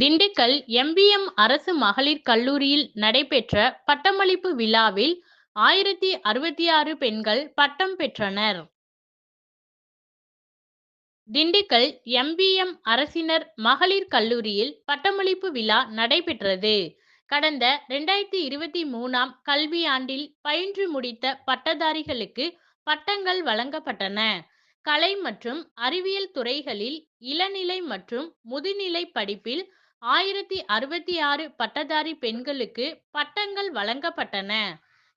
Dindigul MBM அரசு மகளிர் கல்லூரியில் நடைபெற்ற பட்டமளிப்பு விழாவில் 1066 பெண்கள் பட்டம் பெற்றனர். திண்டுக்கல் எம்பிஎம் அரசினர் மகளிர் கல்லூரியில் பட்டமளிப்பு விழா நடைபெற்றது. கடந்த 2023ஆம் கல்வியாண்டில் பயின்று முடித்த பட்டதாரிகளுக்கு பட்டங்கள் வழங்கப்பட்டன. கலை மற்றும் அறிவியல் துறைகளில் இளநிலை மற்றும் முதுநிலை படிப்பில் 1066 பட்டதாரி பெண்களுக்கு பட்டங்கள் வழங்கப்பட்டன.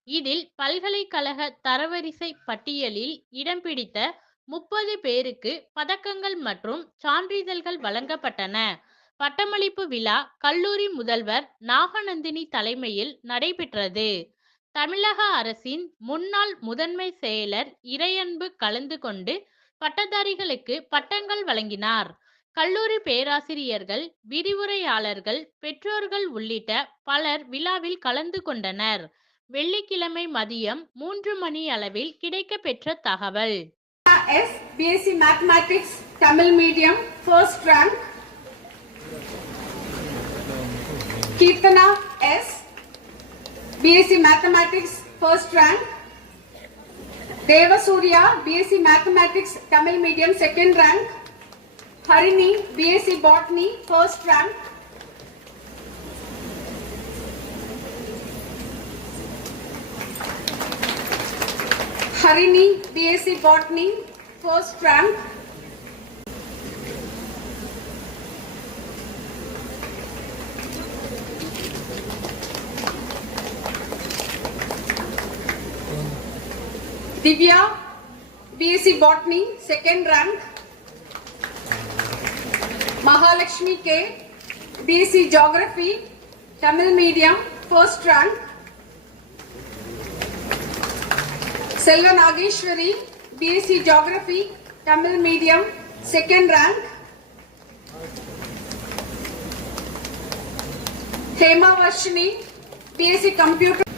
இதில் பல்கலைக்கழக தரவரிசை பட்டியலில் இடம் பிடித்த 30 பேருக்கு பதக்கங்கள் மற்றும் சான்றிதழ்கள் வழங்கப்பட்டன. பட்டமளிப்பு விழா கல்லூரி முதல்வர் நாகநந்தினி தலைமையில் நடைபெற்றது. தமிழக அரசின் முன்னாள் முதன்மை செயலர் இறையன்பு கலந்து கொண்டு பட்டதாரிகளுக்கு பட்டங்கள் வழங்கினார். கல்லூரி பேராசிரியர்கள், விரிவுரையாளர்கள், பெற்றோர்கள் உள்ளிட்ட பலர் விழாவில் கலந்து கொண்டனர். வெள்ளிக்கிழமை மதியம் 3 மணி அளவில் கிடைக்கப்பெற்ற தகவல். S. BSc Mathematics Tamil Medium first rank. Keerthana S. BSc Mathematics first rank. Devasurya BSc Mathematics Tamil Medium second rank. Harini BSc Botany first rank. Harini BSc Botany first rank. Divya BSc Botany second rank. Mahalakshmi K BSc Geography Tamil Medium first rank. Selva Nageshwari BSc Geography Tamil Medium second rank. Hema Varshini BSc Computer